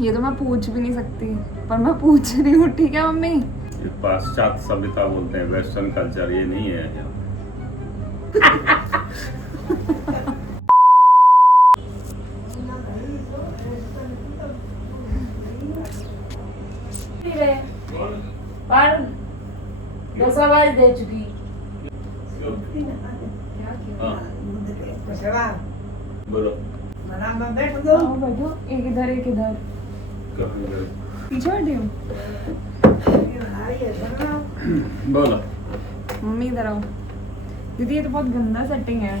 ये तो मैं पूछ भी नहीं सकती, पर मैं पूछ रही हूँ, ठीक है मम्मी? ये पाश्चात्य सभ्यता बोलते हैं, वेस्टर्न कल्चर, ये नहीं है यहाँ। पर दसावाज दे चुकी। बोलो। आओ बैठो, एक इधर एक इधर। पीछे बैठी हूँ। बोलो। मम्मी इधर आओ। दीदी ये तो बहुत गंदा सेटिंग है।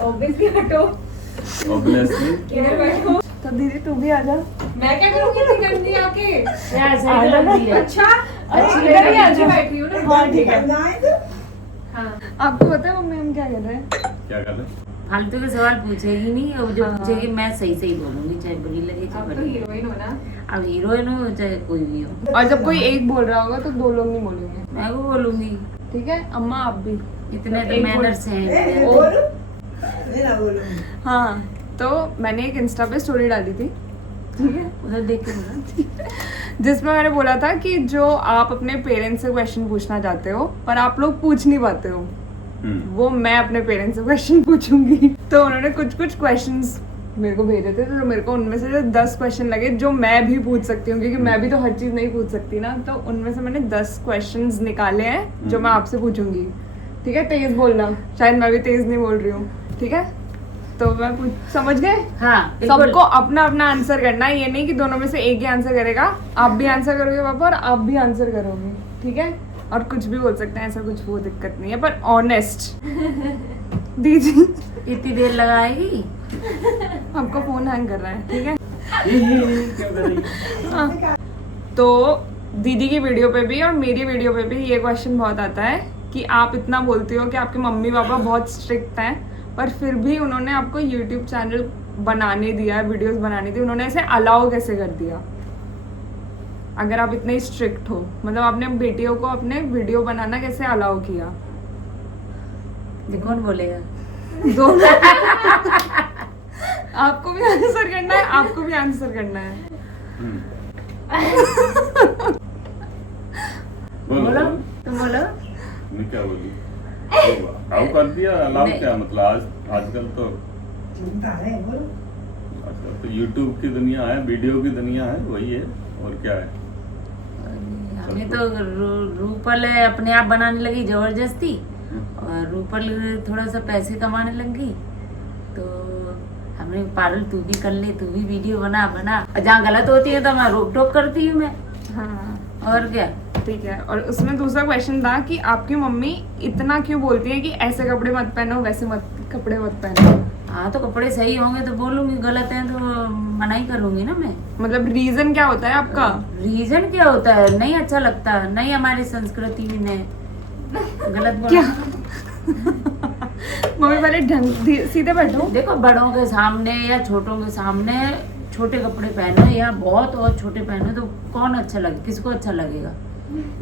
ऑब्वियसली हटो। Obviously। इधर बैठो। तो दीदी तू भी आ जा। मैं क्या करूँगी इतनी गंदी आके? अच्छा अच्छी इधर ही आ जा। बैठी हूँ ना। हाँ ठीक है। हाँ। आपको पता है मम्मी हम क्या कर रहे हैं? क्या कर रहे हैं? फालतू के सवाल पूछेगी नहीं, और जो हाँ। पूछेगी मैं सही सही बोलूंगी, चाहे बुरी लगे चाहे आप तो बुरी। हीरोइन हो ना। अब हीरोइन हो चाहे कोई भी हो, और जब कोई एक बोल रहा होगा तो दो लोग नहीं बोलेंगे, मैं वो बोलूंगी। ठीक है? अम्मा आप भी। इतने तो एक बोल- मैनर्स हैं। हाँ तो मैंने एक इंस्टा पे स्टोरी डाली थी, ठीक है, उधर देख के बोला। जिसमें मैंने बोला था कि जो आप अपने पेरेंट्स से क्वेश्चन पूछना चाहते हो पर आप लोग पूछ नहीं पाते हो, वो मैं अपने पेरेंट्स से क्वेश्चन पूछूंगी। तो उन्होंने कुछ कुछ क्वेश्चंस मेरे को भेजे थे, तो मेरे को उनमें से जो 10 क्वेश्चन लगे जो मैं भी पूछ सकती हूँ, क्योंकि मैं भी तो हर चीज़ नहीं पूछ सकती ना, तो उनमें से मैंने 10 क्वेश्चंस निकाले हैं जो मैं आपसे पूछूंगी, ठीक है? तेज बोलना, शायद मैं भी तेज नहीं बोल रही हूँ, ठीक है? तो मैं समझ गए? हाँ बिल्कुल। सबको अपना अपना आंसर करना है, ये नहीं कि दोनों में से एक ही आंसर करेगा। आप भी आंसर करोगे पापा और आप भी आंसर करोगे, ठीक है? और कुछ भी बोल सकते हैं, ऐसा कुछ वो दिक्कत नहीं है, पर ऑनेस्ट। दीदी इतनी देर लगाएगी? आपका फोन हैंग कर रहा है, ठीक है? क्या कर रही है? हाँ। तो दीदी की वीडियो पे भी और मेरी वीडियो पे भी ये क्वेश्चन बहुत आता है कि आप इतना बोलती हो कि आपके मम्मी पापा बहुत स्ट्रिक्ट हैं, पर फिर भी उन्होंने आपको यूट्यूब चैनल बनाने दिया, वीडियोस बनाने दी, उन्होंने ऐसे अलाउ कैसे कर दिया? अगर आप इतने स्ट्रिक्ट हो, मतलब आपने बेटियों को अपने वीडियो बनाना कैसे अलाउ किया? ये कौन बोलेगा? दोनों। आपको भी आंसर करना है, आपको भी आंसर करना है। बोलो तुम बोलो। मैं क्या बोलूं? अलाउ कर दिया, अलाउ क्या मतलब? आजकल तो यूट्यूब की दुनिया है, वीडियो की दुनिया है, वही है और क्या है। हमें तो रूपल अपने आप बनाने लगी जबरदस्ती, और रूपल थोड़ा सा पैसे कमाने लगी, तो हमने पारुल तू भी कर ले, तू भी वीडियो बना बना, और जहाँ गलत होती है तो मैं रोक टोक करती हूँ मैं। हाँ और क्या? ठीक है। और उसमें दूसरा क्वेश्चन था कि आपकी मम्मी इतना क्यों बोलती है कि ऐसे कपड़े मत पहनो, वैसे कपड़े मत पहनो? हाँ तो कपड़े सही होंगे तो बोलूंगी, गलत है तो मना ही करूंगी ना मैं। मतलब रीजन क्या होता है आपका? रीजन क्या होता है? नहीं अच्छा लगता, नहीं हमारी संस्कृति में गलत बोला। क्या? मम्मी पहले सीधे बैठो। देखो बड़ों के सामने या छोटों के सामने छोटे कपड़े पहनो या बहुत और छोटे पहनो तो कौन अच्छा लगे, किसको अच्छा लगेगा?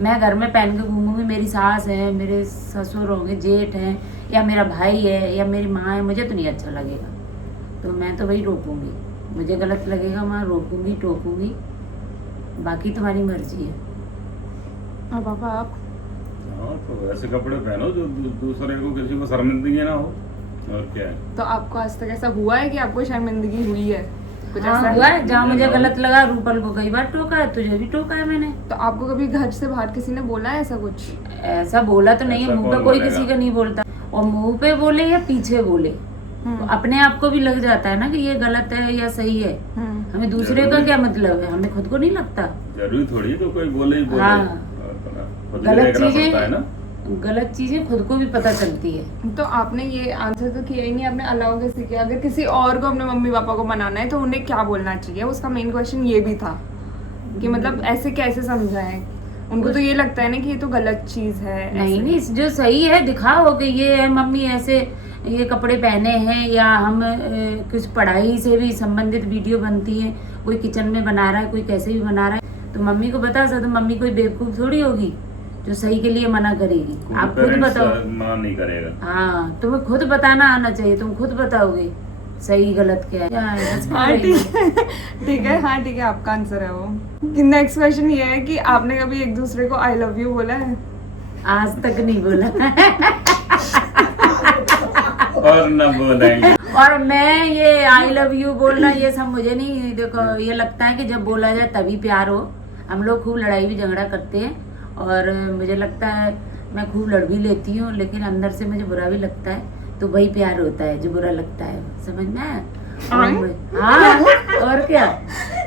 मैं घर में पहन के घूमूंगी, मेरी सास है, मेरे ससुर होंगे, जेठ हैं, या मेरा भाई है या मेरी माँ है, मुझे तो नहीं अच्छा लगेगा, तो मैं तो वही रोकूंगी। मुझे गलत लगेगा मैं रोकूंगी टोकूंगी, बाकी तुम्हारी मर्जी है। और पापा आप? हाँ तो ऐसे कपड़े पहनो जो दूसरे को, किसी को शर्मिंदगी ना हो, और क्या है। तो आपको आज तक ऐसा हुआ है कि आपको शर्मिंदगी हुई है? कुछ हाँ ऐसा हुआ है, जहाँ मुझे गलत लगा, रूपल को कई बार टोका है, तुझे भी टोका है मैंने। तो आपको कभी घर से बाहर किसी ने बोला है ऐसा कुछ? ऐसा बोला तो नहीं है, ऐसा मुंह पे कौन कोई बोलेगा? किसी का नहीं बोलता, और मुंह पे बोले या पीछे बोले तो अपने आप को भी लग जाता है ना कि ये गलत है या सही है। हमें दूसरे का क्या मतलब है, हमें खुद को नहीं लगता। जरूरी थोड़ी तो कोई बोले ही बोले। हाँ। खुद भी गलत देखना पड़ता है ना। गलत चीजें खुद को भी पता चलती है। तो आपने ये आंसर तो किया ही नहीं, आपने अलाउ कैसे किया? अगर किसी और को अपने मम्मी पापा को मनाना है तो उन्हें क्या बोलना चाहिए? उसका मेन क्वेश्चन ये भी था कि मतलब ऐसे कैसे समझाएं? उनको तो ये लगता है ना कि ये तो गलत चीज है। नहीं नहीं, जो सही है दिखाओ कि ये है मम्मी ऐसे ये कपड़े पहने हैं, या हम कुछ पढ़ाई से भी संबंधित वीडियो बनती है, कोई किचन में बना रहा है, कोई कैसे भी बना रहा है, तो मम्मी को बता सकते। मम्मी कोई बेवकूफ थोड़ी होगी जो सही के लिए मना करेगी। आप खुद बताओ। मना नहीं करेगा। हाँ तुम्हें खुद बताना आना चाहिए, तुम खुद बताओगे सही गलत क्या है, क्या है, हंस क्यों हाँ रही ठीक है? है, ठीक है, हाँ ठीक है, आपका आंसर है वो। नेक्स्ट क्वेश्चन ये है कि आपने कभी एक दूसरे को आई लव यू बोला है? आज तक नहीं बोला। और न बोलेंगे। और मैं ये आई लव यू बोलना ये सब मुझे नहीं, देखो ये लगता है कि जब बोला जाए तभी प्यार हो। हम लोग खूब लड़ाई भी झगड़ा करते हैं और मुझे लगता है मैं खूब लड़ भी लेती हूँ, लेकिन अंदर से मुझे बुरा भी लगता है, तो वही प्यार होता है जो बुरा लगता है, समझ में आया? हाँ, और क्या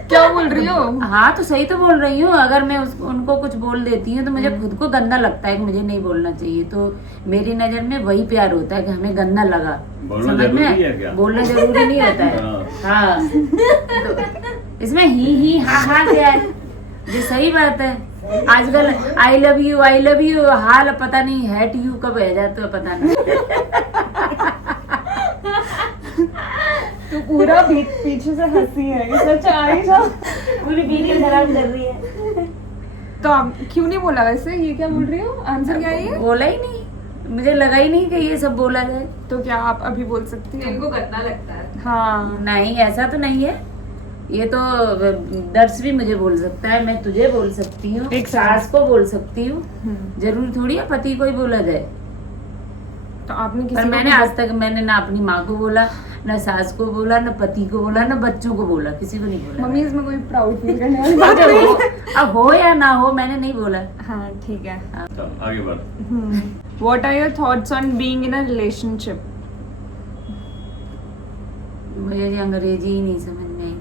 क्या बोल रही हो? हाँ तो सही तो बोल रही हूँ। अगर मैं उनको कुछ बोल देती हूँ तो मुझे खुद को गंदा लगता है कि मुझे नहीं बोलना चाहिए, तो मेरी नजर में वही प्यार होता है कि हमें गंदा लगा। बोलना समझ जरूरी है में? क्या? बोलना जरूरी नहीं होता है। हाँ तो इसमें ही हा क्या है, ये सही बात है। आजकल आई लव यू हाल पता नहीं हैट यू कब है जाता है पता नहीं। तो पूरा पीछे से हंसी है, ये सच आई ना? पूरी वीडियो खराब कर रही है। तो आप क्यों नहीं बोला वैसे? ये क्या बोल रही हो? आंसर क्या है ये? बोला ही नहीं, मुझे लगा ही नहीं कि ये सब बोला जाए। तो क्या आप अभी बोल सकती हो? इनको गंदा लगता है। हाँ, नहीं ऐसा तो नहीं है, ये तो दर्श भी मुझे बोल सकता है, मैं तुझे बोल सकती हूँ, एक सास को बोल सकती हूँ, जरूर थोड़ी है पति को ही बोला जाए। तो आपने किसी पर को मैंने आज तक मैंने ना अपनी माँ को बोला, ना सास को बोला, ना पति को बोला, ना बच्चों को बोला, किसी को नहीं बोला। मम्मी इसमें कोई प्राउड फील करने वाली बात नहीं है। अब हो या ना हो मैंने नहीं बोला। हाँ ठीक है। चल आगे बढ़। What are your thoughts on being in a relationship? मुझे ये अंग्रेजी ही नहीं समझ में आई,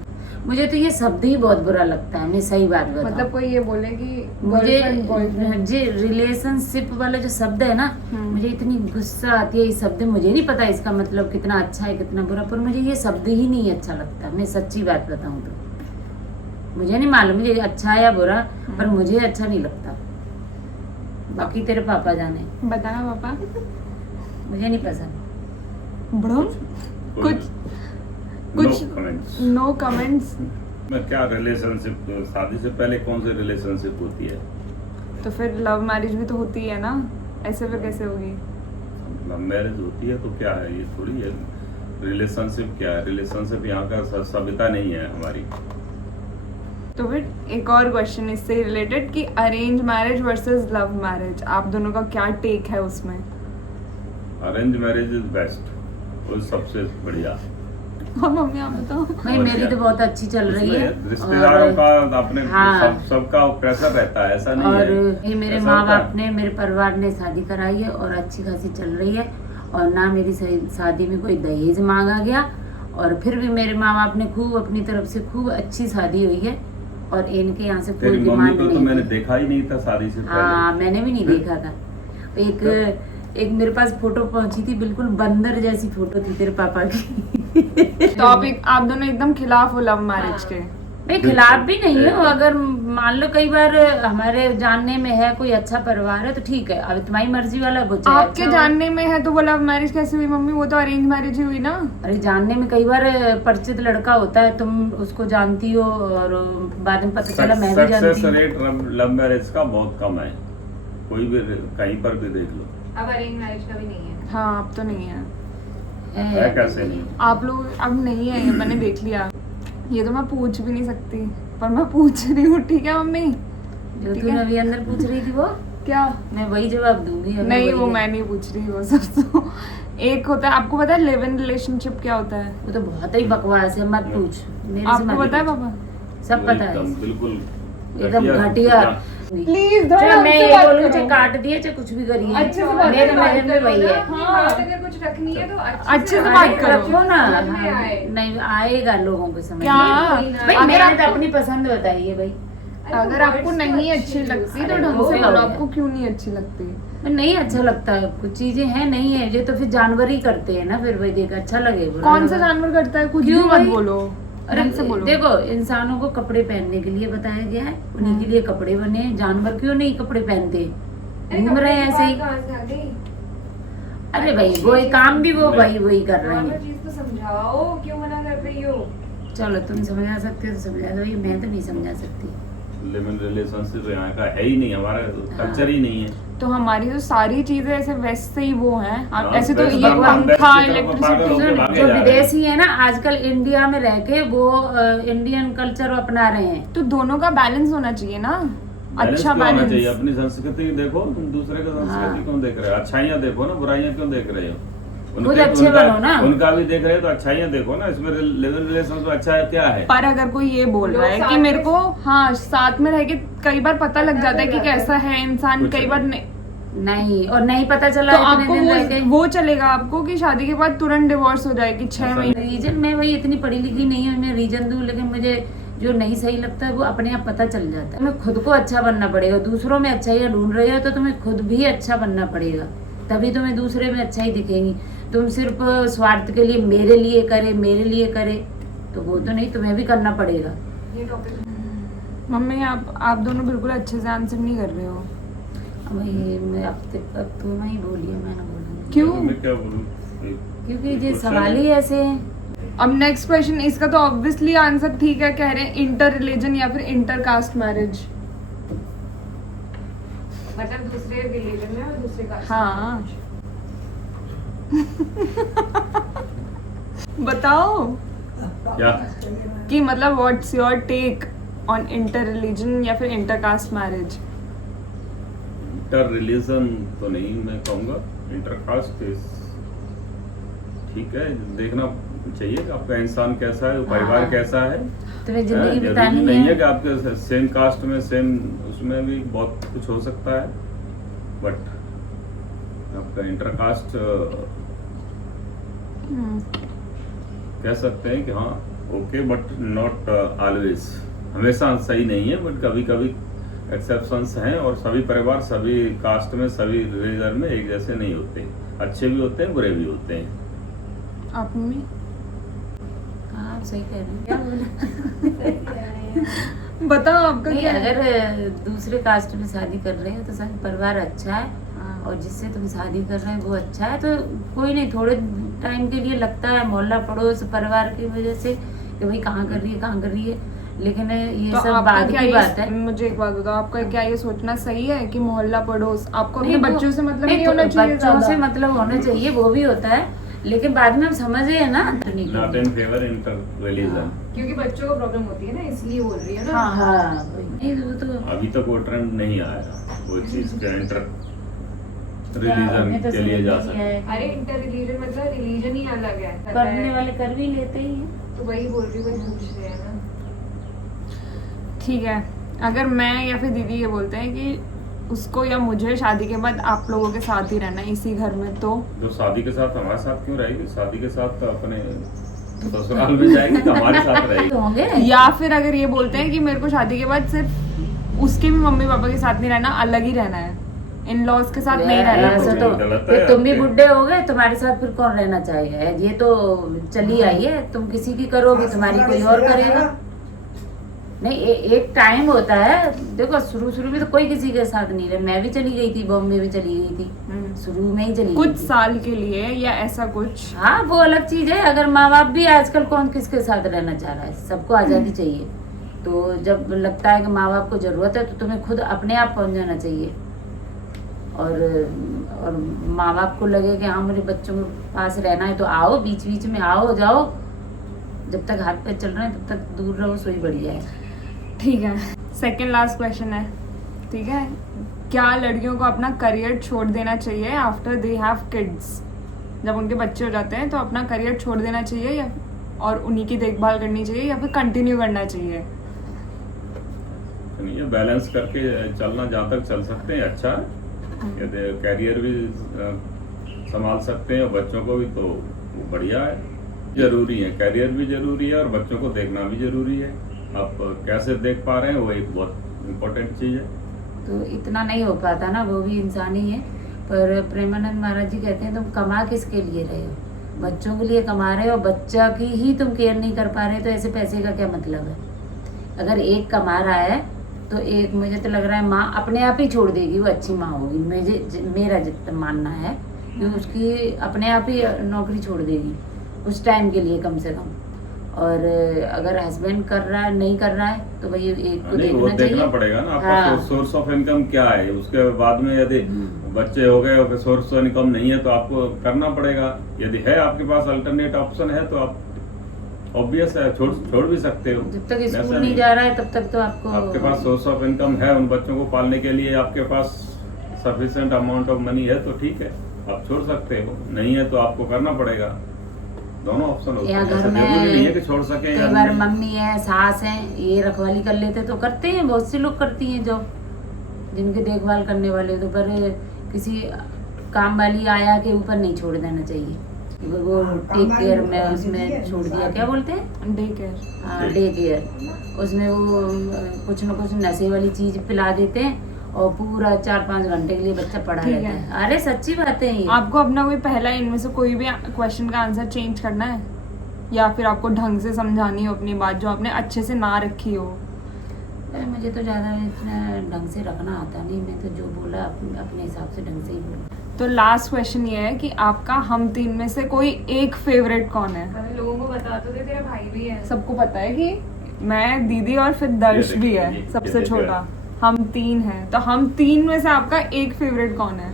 मुझे तो ये शब्द ही बहुत बुरा लगता है, मैं सही बात बताऊं। मतलब कोई ये बोले कि मुझे girlfriend, boyfriend। जी रिलेशनशिप वाला जो शब्द है ना, मुझे इतनी गुस्सा आती है ये शब्द, मुझे नहीं पता इसका मतलब कितना अच्छा है कितना बुरा, पर मुझे ये शब्द ही नहीं अच्छा लगता, मैं सच्ची बात बताऊं तो। मुझे नहीं मालूम मुझे अच्छा है या बुरा, पर मुझे अच्छा नहीं लगता। बाकी तेरे पापा जाने, बताना पापा। मुझे नहीं पसंद। बड़ो कुछ कुछ No comments। No comments. मैं क्या रिलेशनशिप, शादी से पहले कौन सी रिलेशनशिप होती है? तो फिर लव मैरिज भी तो होती है ना, ऐसे फिर कैसे होगी? लव मैरिज होती है तो क्या है, ये थोड़ी है। रिलेशनशिप क्या है? रिलेशनशिप यहाँ का सभ्यता नहीं है हमारी। तो फिर एक और क्वेश्चन इससे रिलेटेड कि arrange marriage versus love marriage, आप दोनों का क्या टेक है उसमें? अरेंज मैरिज इज बेस्ट, वो सबसे बढ़िया। और मम्मी आप बताओ। भाई मेरी तो बहुत अच्छी चल रही है, उसमें रिश्तेदारों का अपने हाँ। सबका प्रेशर रहता है, ऐसा नहीं और है। ये मेरे ऐसा माँ होता है। बाप ने, मेरे परिवार ने शादी कराई है और अच्छी खासी चल रही है, और ना मेरी शादी में कोई दहेज मांगा गया, और फिर भी मेरे माँ बाप ने खूब अपनी तरफ से खूब अच्छी शादी हुई है, और इनके यहाँ से कोई तेरी मम्मी डिमांड को तो नहीं मैंने थी। देखा ही नहीं था शादी से हाँ पहले। मैंने भी नहीं देखा था। एक मेरे पास फोटो पहुंची थी, बिल्कुल बंदर जैसी फोटो थी तेरे पापा की। तो आप दोनों एकदम खिलाफ हो लव मैरिज के? मैं खिलाफ भी नहीं हूँ, अगर मान लो कई बार हमारे जानने में है कोई अच्छा परिवार है तो ठीक है, अब तुम्हारी मर्जी वाला कुछ है। आपके अच्छा जानने में है तो वो लव मैरिज कैसे हुई मम्मी? वो तो अरेंज मैरिज ही हुई ना। अरे जानने में कई बार परिचित लड़का होता है, तुम उसको जानती हो और बाद में पता चला मैं भी जानती सक्सेस हूँ। रेट लव मैरिज का बहुत कम है, कोई भी कहीं पर भी देख लो। अब अरेंज मैरिज का भी नहीं है। हाँ अब तो नहीं है। है कैसे नहीं? आप लोग अब नहीं है, ये मैंने देख लिया। ये तो मैं पूछ भी नहीं सकती, पर मैं पूछ रही हूँ, ठीक है मम्मी? जो ठीक तूने है। अभी अंदर पूछ रही थी वो क्या? मैं वही जवाब दूंगी। अगर नहीं वही वो है। मैं नहीं पूछ रही वो सब। तो एक होता है, आपको पता है लिव इन रिलेशनशिप क्या होता है? वो तो बहुत ही बकवास है, मत पूछ मेरे से आपको मत पता है पूछ। पापा? सब पता है, एकदम बिल्कुल एकदम घटिया। प्लीज चलो मैं ये बोलूँ चाहे काट दिए चाहे कुछ भी करिए, अच्छे से बात मेरे करो। नजर में वही है। हाँ। बात अगर कुछ रखनी है तो अच्छे से अरे बात करो। रखो ना, समझ में हाँ, आए। नहीं आएगा लोगों को समझ क्या? में। भाई अगर मैंने तो आपको- अपनी पसंद बताई है भाई। अगर आपको नहीं अच्छी लगती तो अरे ढंग वो से क्या बोलो, हो गया? आपको क्यों नहीं अच्छी लगती? नहीं अच्छा लगता है, कुछ चीजें हैं नहीं है, ये तो फिर जानवर ही करते हैं ना, फिर भाई देख अच्छा लगे बुरा कौन सा लगा। जानवर करता है? कुछ भी क्यों मत भाई? बोलो, अरे ढंग से बोलो। देखो इंसानों को कपड़े पहनने के लिए बताया गया है, उन्हीं के लिए कपड़े बने हैं, जानवर क्यों नहीं कपड़े पहनते, घूम रहे हैं ऐसे ही। अरे भाई वो काम भी वो भाई वही कर रहे हैं। चीज तो समझाओ, क्यों मना कर रही हो? चलो तुम समझा सकते हो तो समझा दो, ये मैं तो नहीं समझा सकती। लिव इन रिलेशनशिप यहाँ का है ही नहीं, हमारा कल्चर ही नहीं है। तो हमारी तो सारी चीजें ऐसे वैसे ही वो हैं। आप हाँ, ऐसे तो वैसे ये तो हम पंखा, वैसे की तरफ पागल हो गए, इलेक्ट्रिसिटी, भागे जो जा रहे हैं। विदेशी है ना आजकल इंडिया में रह के वो इंडियन कल्चर अपना रहे हैं। तो दोनों का बैलेंस होना चाहिए ना, बैलेंस अच्छा क्यों होना चाहिए? बैलेंस। अपनी संस्कृति देखो, तुम दूसरे का संस्कृति हाँ। क्यों देख रहे हो? अच्छाइयाँ देखो ना, बुराइयाँ क्यों देख रहे हो? खुद अच्छे बनो ना। उनका भी देख रहे हो तो अच्छाइयाँ देखो ना। इसमें लिव इन रिलेशन में अच्छा है क्या है? पर अगर कोई ये बोल रहा है लोग कि साथ मेरे में- को हाँ साथ में रह के कई बार पता लग जाता है कि कैसा है इंसान, कुछ कई बार नहीं, नहीं, और नहीं पता चला तो इतने आपको दिन रह के। वो चलेगा आपको कि शादी के बाद तुरंत डिवोर्स हो जाएगी 6 ऐसा महीने। रीजन मैं वही इतनी पढ़ी लिखी नहीं हूँ, मैं रीजन दूँ, लेकिन मुझे जो नहीं सही लगता है वो अपने आप पता चल जाता है। तुम्हें खुद को अच्छा बनना पड़ेगा। दूसरों में अच्छाइयाँ ढूंढ रहे हो तो तुम्हें खुद भी अच्छा बनना पड़ेगा, तभी तुम्हें दूसरे में अच्छाई दिखेंगी। तुम सिर्फ स्वार्थ के लिए मेरे लिए करे तो वो तो नहीं, तुम्हें भी करना पड़ेगा। ये टॉपिक मम्मी आप दोनों बिल्कुल अच्छे से आंसर नहीं कर रहे हो। वही मैं अब तुम ही बोलिए, मैं ना बोलूँ क्यों? मैं क्या बोलूं? क्योंकि ये क्वेश्चन सवाल ही ऐसे हैं। अब नेक्स्ट क्वेश्चन, इसका तो ऑब्वियसली आंसर ठीक है, कह रहे हैं इंटर रिलीजन या फिर इंटर कास्ट मैरिज। मतलब दूसरे रिलीजन में और दूसरे का हाँ बताओ क्या? कि मतलब what's your take on inter religion या फिर inter caste marriage. Inter religion तो नहीं मैं कहूँगा, इंटरकास्ट ठीक है, देखना चाहिए कि आपका इंसान कैसा है, परिवार हाँ। कैसा है। तुम्हें जिंदगी जरूरी बितानी नहीं है है। कि आपके सेम कास्ट में सेम उसमें भी बहुत कुछ हो सकता है, बट आपका इंटरकास्ट कह सकते हैं कि हाँ ओके, बट नॉट ऑलवेज, हमेशा सही नहीं है, बट कभी कभी एक्सेप्शंस हैं। और सभी परिवार सभी कास्ट में सभी रिलीजन में एक जैसे नहीं होते, अच्छे भी होते हैं बुरे भी होते हैं। आप मम्मी हाँ सही कह रहे हैं। क्या बोले? बताओ आपका नहीं, क्या है? अगर दूसरे कास्ट में शादी कर रहे हो तो शायद परिवार अच्छा है, हाँ। और जिससे तुम शादी कर रहे हो वो अच्छा है, तो कोई नहीं, थोड़े टाइम के लिए लगता है मोहल्ला पड़ोस परिवार की वजह से कि भाई कहाँ कर रही है, लेकिन ये तो सब आपका बाद क्या की ये- बात है। मुझे एक बात बताओ, आपका क्या ये सोचना सही है कि मोहल्ला पड़ोस आपको अपने नहीं, वो- बच्चों से मतलब नहीं, नहीं तो होना चाहिए बच्चों से ज्यादा? मतलब होना चाहिए, वो भी होता है, लेकिन बाद में हम समझे है ना। Not in favour inter religion. क्योंकि बच्चों को प्रॉब्लम होती है ना, इसलिए बोल रही है ना। हाँ। हाँ नहीं, वो तो अभी तक वो ट्रेंड नहीं आया वो चीज के इंटर हमें रिलीजन तो के लिए समझ जा नहीं सकते। आया। अरे इंटर रिलीजन मतलब रिलीजन ही अलग है, पता करने है। वाले कर भी लेते ही हैं। तो वही बोल रही हूँ, वही पूछ रहे हैं ना। ठीक है, अगर मैं या फिर दीदी ये बोलते हैं कि उसको या मुझे शादी के बाद आप लोगों के साथ ही रहना है इसी घर में, तो जो शादी के साथ हमारे साथ क्यों रहेगी? शादी के साथ तो अपने ससुराल में जाएगी तो हमारे साथ रहेगी। तो होंगे या फिर अगर ये बोलते हैं कि मेरे को शादी के बाद सिर्फ उसके भी मम्मी पापा के साथ नहीं रहना, अलग ही रहना है, इन लॉज के साथ नहीं रहना ऐसा मुझे। तो गलत है फिर तुम भी आपके। बुढ़े हो गए, तुम्हारे साथ फिर कौन रहना चाहेगा? ये तो चली आई है, तुम किसी की करोगे, तुम्हारी कोई और करेगा। नहीं, एक टाइम होता है, देखो शुरू में तो कोई किसी के साथ नहीं रहे। मैं भी चली गई थी, बॉम्बे भी चली गई थी, शुरू में ही चली कुछ गई थी। साल के लिए या ऐसा कुछ। हाँ वो अलग चीज है। अगर माँ बाप भी आजकल कौन किसके साथ रहना चाह रहा है, सबको आजादी चाहिए। तो जब लगता है कि माँ बाप को जरूरत है तो तुम्हें खुद अपने आप पहुंच जाना चाहिए। और माँ बाप को लगे कि हाँ मुझे बच्चों के पास रहना है तो आओ, बीच बीच में आओ जाओ, जब तक हाथ पैर चल रहे हैं तब तक दूर रहो, सोई बढ़िया है। ठीक है, सेकंड लास्ट क्वेश्चन है, ठीक है, क्या लड़कियों को अपना करियर छोड़ देना चाहिए आफ्टर दे हैव किड्स? जब उनके बच्चे हो जाते हैं तो अपना करियर छोड़ देना चाहिए या और उन्हीं की देखभाल करनी चाहिए या फिर कंटिन्यू करना चाहिए? ये बैलेंस करके चलना जहाँ तक चल सकते हैं अच्छा है। यदि कैरियर भी संभाल सकते हैं और बच्चों को भी तो वो बढ़िया है। जरूरी है, कैरियर भी जरूरी है और बच्चों को देखना भी जरूरी है। आप कैसे देख पा रहे हैं वो एक बहुत इम्पोर्टेंट चीज़ है। तो इतना नहीं हो पाता ना, वो भी इंसान ही है। पर प्रेमानंद महाराज जी कहते हैं तुम कमा किसके लिए रहे हो? बच्चों के लिए कमा रहे हो, बच्चा की ही तुम केयर नहीं कर पा रहे, तो ऐसे पैसे का क्या मतलब है? अगर एक कमा रहा है तो एक, मुझे तो लग रहा है माँ अपने आप ही छोड़ देगी, वो अच्छी माँ होगी। मेरा जितना मानना है कि उसकी अपने आप ही नौकरी छोड़ देगी उस टाइम के लिए कम से कम। और अगर हस्बैंड कर रहा है नहीं कर रहा है तो भाई एक को नहीं, वो देखना देखना चाहिए। पड़ेगा ना आपका हाँ। सोर्स ऑफ इनकम क्या है। उसके बाद में यदि बच्चे हो गए और सोर्स ऑफ इनकम नहीं है तो आपको करना पड़ेगा। यदि है आपके पास अल्टरनेट ऑप्शन है तो आप ऑब्वियस है छोड़ भी सकते हो। जब तक ऐसा स्कूल नहीं जा रहा है तब तक तो आपको आपके पास सोर्स ऑफ इनकम है, उन बच्चों को पालने के लिए आपके पास सफिशिएंट अमाउंट ऑफ मनी है तो ठीक है, आप छोड़ सकते हो। नहीं है तो आपको करना पड़ेगा। दोनों ऑप्शन होते या हैं, घर ऐसा जरूरी नहीं है कि में छोड़ सके कई या बार नहीं। मम्मी है, सास है, ये रखवाली कर लेते तो करते हैं, बहुत से लोग करती हैं जॉब, जिनकी देखभाल करने वाले तो। पर किसी काम वाली आया के ऊपर नहीं छोड़ देना चाहिए। वो टेक केयर में उसमें छोड़ दिया, क्या बोलते हैं, डे केयर। हाँ डे केयर। उसमें वो कुछ न कुछ नशे वाली चीज पिला देते हैं और पूरा 4-5 घंटे के लिए बच्चा पड़ा ठीक रहता है। है। अरे सच्ची बात है ये। आपको अपना कोई पहला इनमें से कोई भी क्वेश्चन का आंसर चेंज करना है या फिर आपको ढंग से समझानी हो अपनी बात जो आपने अच्छे से ना रखी हो? मुझे तो ज़्यादा इतना ढंग से रखना आता नहीं, मैं तो जो बोला अपने हिसाब से ढंग से ही बोला। तो लास्ट क्वेश्चन ये है कि आपका हम तीन में से कोई एक फेवरेट कौन है? अरे लोगों को बता तो दे, तेरा भाई भी है। सबको पता है कि मैं, दीदी और फिर दर्श भी है ये सबसे देखिए। छोटा। हम तीन हैं, तो हम तीन में से आपका एक फेवरेट कौन है?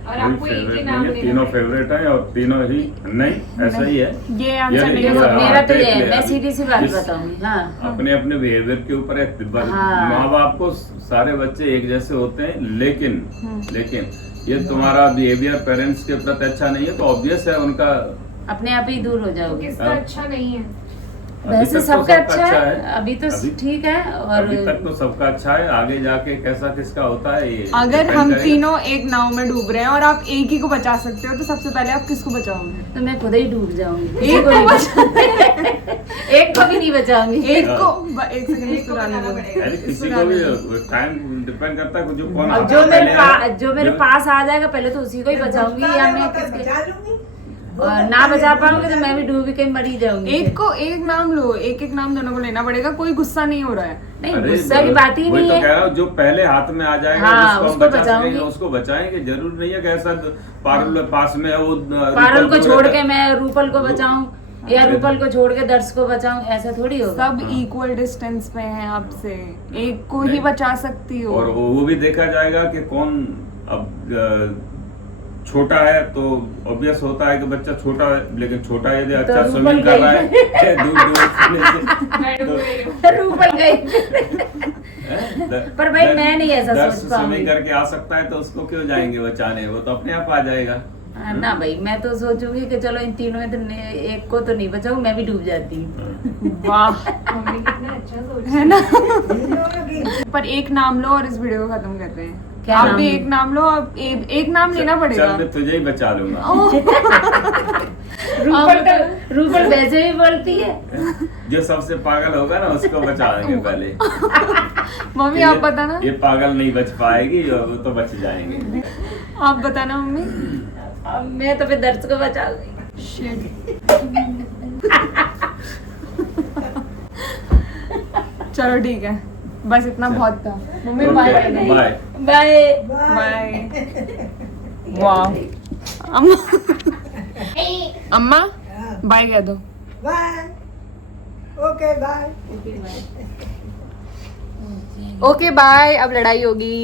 और कोई आपको एक ही फेवरेट नाम नहीं है, लेना तीनों है। फेवरेट है और तीनों ही नहीं, ऐसा ही है। ये आंसर ये- नहीं ये- हो देखो, सकता। मेरा तो ये देख है, ले मैं अभी। सीधी सी बात इस- बताऊंगी। हाँ अपने अपने बिहेवियर के ऊपर है। हाँ। माँ बाप को सारे बच्चे एक जैसे होते हैं, लेकिन हम्म। ये तुम्हारा बिहेवियर पेरेंट्स के प्रति अच्छा नहीं है तो ऑब्वियस है उनका। अपने आप ही दूर हो तो जाओगे। किसका अच्छा नहीं है? अभी वैसे तक तो सबका अच्छा है, अभी तो अभी- ठीक है। और अभी तक तो सबका अच्छा है, आगे जाके कैसा किसका होता है ये अगर depend हम करेगा। तीनों एक नाव में डूब रहे हैं और आप एक ही को बचा सकते हो तो सबसे पहले आप किसको बचाओगे? तो मैं खुद ही डूब जाऊंगी, एक को एक को भी नहीं बचाऊंगी। एक को एक सेकंड एक को बनाना पड़ेगा। अरे किसी को भी टाइम डिपेंड करता है जो कौन और आता जो है मेरे पहले आए। जो मेरे पास आ जाएगा पहले तो उसी को ही बचाऊंगी, या मैं किसके और ना बचा पाऊंगी तो मैं भी डूब के मर ही जाऊंगी। एक को एक नाम लो, एक एक नाम दोनों को लेना पड़ेगा। कोई गुस्सा नहीं हो रहा है। नहीं, अरे गुस्सा की बात ही वही नहीं तो है। कह रहा हूँ, जो पहले हाथ में आ जाएगा हाँ, जिसको हम उसको बचा बचाऊंगी। सकेंगे उसको बचाएंगे। जरूर नहीं है कि ऐसा पारुल पास में है वो पारुल को छोड़ रहता के है। मैं रूपल को बचाऊं या रूपल को छोड़ के दर्श को बचाऊं, ऐसा थोड़ी होगा। सब इक्वल डिस्टेंस पे हैं आपसे, एक को ही नहीं। बचा सकती हो। और वो भी देखा जाएगा कि कौन अब छोटा है तो ऑब्वियस होता है कि बच्चा छोटा है, लेकिन छोटा यदि अच्छा रूपल स्विमिंग कर रहा गई। है दूर मैं डूब रही हूँ। रूपल गई। पर भाई मैं नहीं ऐसा सोच पाऊंगी। स्विमिंग करके आ सकता है तो उसको क्यों जाएंगे बचाने, वो तो अपने आप आ जाएगा। ना भाई, मैं तो सोचूंगी कि चलो इन तीनों में तो एक को तो नहीं बचाऊं, मैं भी डूब जाती हूँ। वाह, मम्मी कितना अच्छा सोच है ना? पर एक नाम लो और इस वीडियो को खत्म करते हैं। क्या आप नाम भी है? एक नाम लो, आप एक नाम लेना पड़ेगा। चल मैं तुझे ही बचा लूंगा। रूपल वैसे भी बोलती है। जो सबसे पागल होगा ना उसको बचा देंगे पहले। मम्मी आप बताना, ये पागल नहीं बच पाएगी और वो तो बच जाएंगे। आप बताना मम्मी। अब मैं तो फिर दर्श को बचाऊंगी। Shit. चलो ठीक है, बस इतना बहुत था। Mummy bye okay, bye. Bye bye. वाह, अम्मा अम्मा बाय कह दो। Bye. Okay bye. Okay bye, अब लड़ाई होगी।